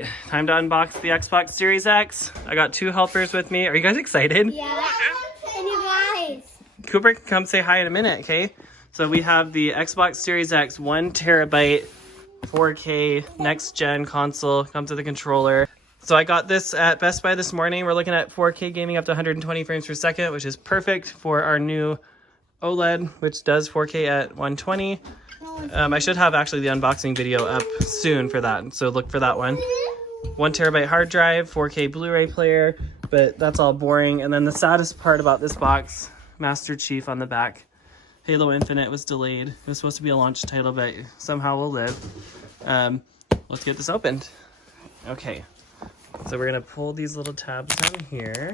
right, time to unbox the Xbox Series X. I got 2 helpers with me. Are you guys excited? Yeah. And you guys. Cooper can come say hi in a minute, okay? So we have the Xbox Series X 1 terabyte 4K next gen console. Comes with a controller. So I got this at Best Buy this morning. We're looking at 4K gaming up to 120 frames per second, which is perfect for our new OLED, which does 4K at 120. I should have actually the unboxing video up soon for that, so look for that one. 1 terabyte hard drive, 4K Blu-ray player, but that's all boring. And then the saddest part about this box, Master Chief on the back. Halo Infinite was delayed. It was supposed to be a launch title, but somehow will live. Let's get this opened. Okay, so we're gonna pull these little tabs down here.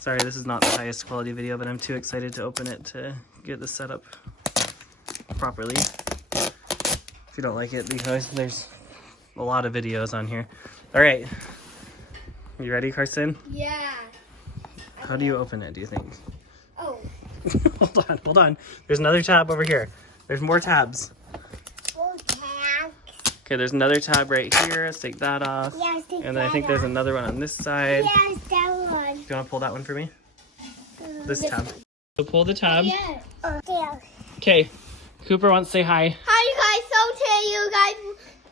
Sorry, this is not the highest quality video, but I'm too excited to open it to get this set up properly. If you don't like it, because there's a lot of videos on here. All right, you ready, Carson? Yeah. How do you open it, do you think? Oh. Hold on. There's another tab over here. There's more tabs. Okay, there's another tab right here. Let's take that off. Yeah, and then I think there's another one on this side. Yes, that one. Do you want to pull that one for me? This tab. So pull the tab. Yeah. Okay, Cooper wants to say hi. Hi, you guys. So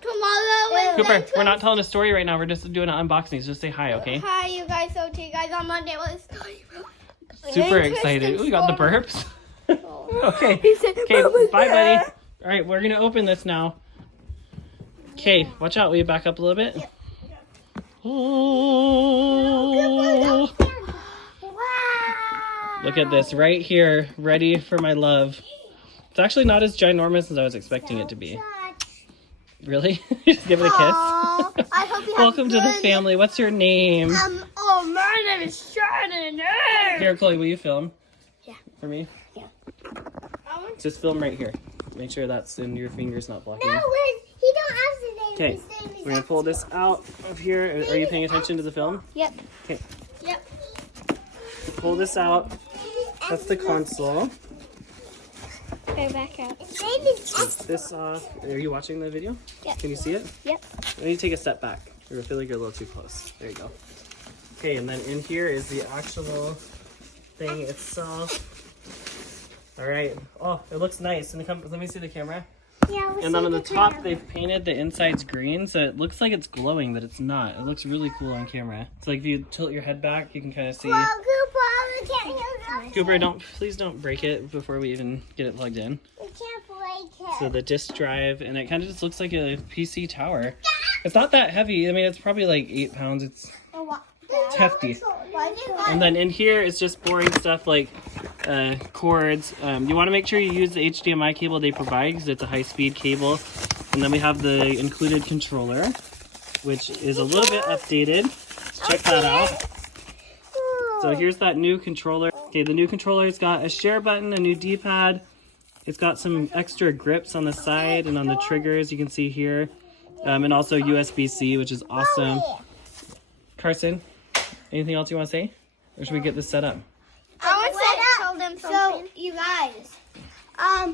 tomorrow. Cooper, we're not telling a story right now. We're just doing an unboxing. So just say hi, okay? Hi, you guys. So guys, on Monday was Super excited. Ooh, we got the burps. Okay. He said, Okay, "Mama's bye, there." buddy. All right, we're gonna open this now. Okay, watch out. Will you back up a little bit? Yeah. Oh. Wow. Look at this right here, ready for my love. It's actually not as ginormous as I was expecting it to be. Really? Just give it a kiss. Aw, I hope you have Welcome to the good- family. What's your name? My name is Shannon. Here, Chloe, will you film? Yeah. For me? Yeah. Just film right here. Make sure that's in your fingers, not blocking. No, he don't have the name. Okay, His name is we're gonna pull this out of here. Are you paying attention to the film? Yep. Okay, Yep. pull this out. That's the console. Go back out. Take this off. Are you watching the video? Yep. Can you see it? Yep. I need to take a step back. I feel like you're a little too close. There you go. Okay, and then in here is the actual thing itself. All right. Oh, it looks nice. And let me see the camera. Yeah. And then on the top, they've painted the insides green, so it looks like it's glowing, but it's not. It looks really cool on camera. So like if you tilt your head back, you can kind of see. Cooper, please don't break it before we even get it plugged in. We can't break it. So the disk drive, and it kind of just looks like a PC tower. It's not that heavy. I mean, it's probably like 8 pounds. It's hefty. And then in here, it's just boring stuff like cords. You want to make sure you use the HDMI cable they provide because it's a high-speed cable. And then we have the included controller, which is a little bit updated. Let's check that out. So here's that new controller. Okay, the new controller's got a share button, a new D-pad. It's got some extra grips on the side and on the triggers, you can see here. And also USB-C, which is awesome. Carson, anything else you want to say? Or should we get this set up? I want to tell them something. So, you guys, I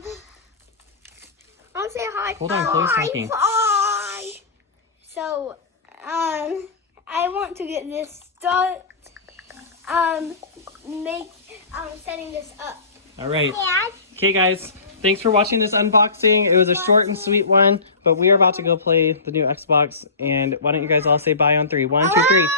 want to say hi. Hold on, Chloe's talking. Hi. So, I want to get this start. Setting this up. All right. Okay, guys. Thanks for watching this unboxing. It was a short and sweet one, but we are about to go play the new Xbox. And why don't you guys all say bye on 3? 1, 2, 3.